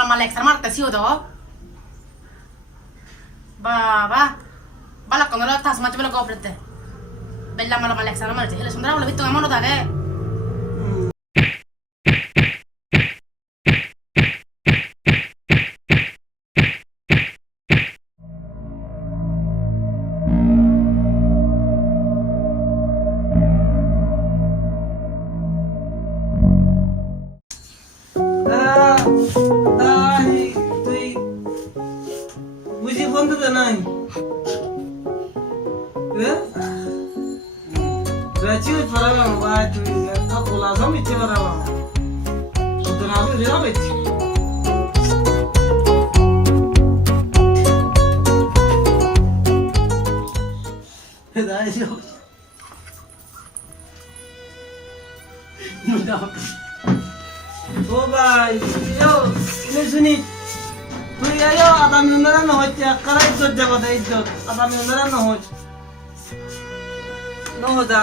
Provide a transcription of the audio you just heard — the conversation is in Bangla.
lama lekser marta sih udah. Baba, balak kalau lo tas macam mana kau berarti? Bella lama lekser marta, hele sundara ulah itu ngamano dah deh. বুঝি বন্ধু তো নাই রাজি পারালাম ভাই তুই একটা খোলা জমিতে পারালাম তো না আমি রেলা বেচি ও ভাই শুনি তুই আয়ো আদামি উন্নরা না হচ্ছে কারা ইজ্জত যাবো ইজ্জত আদামি উন্নরা না হচ্ছে নহদা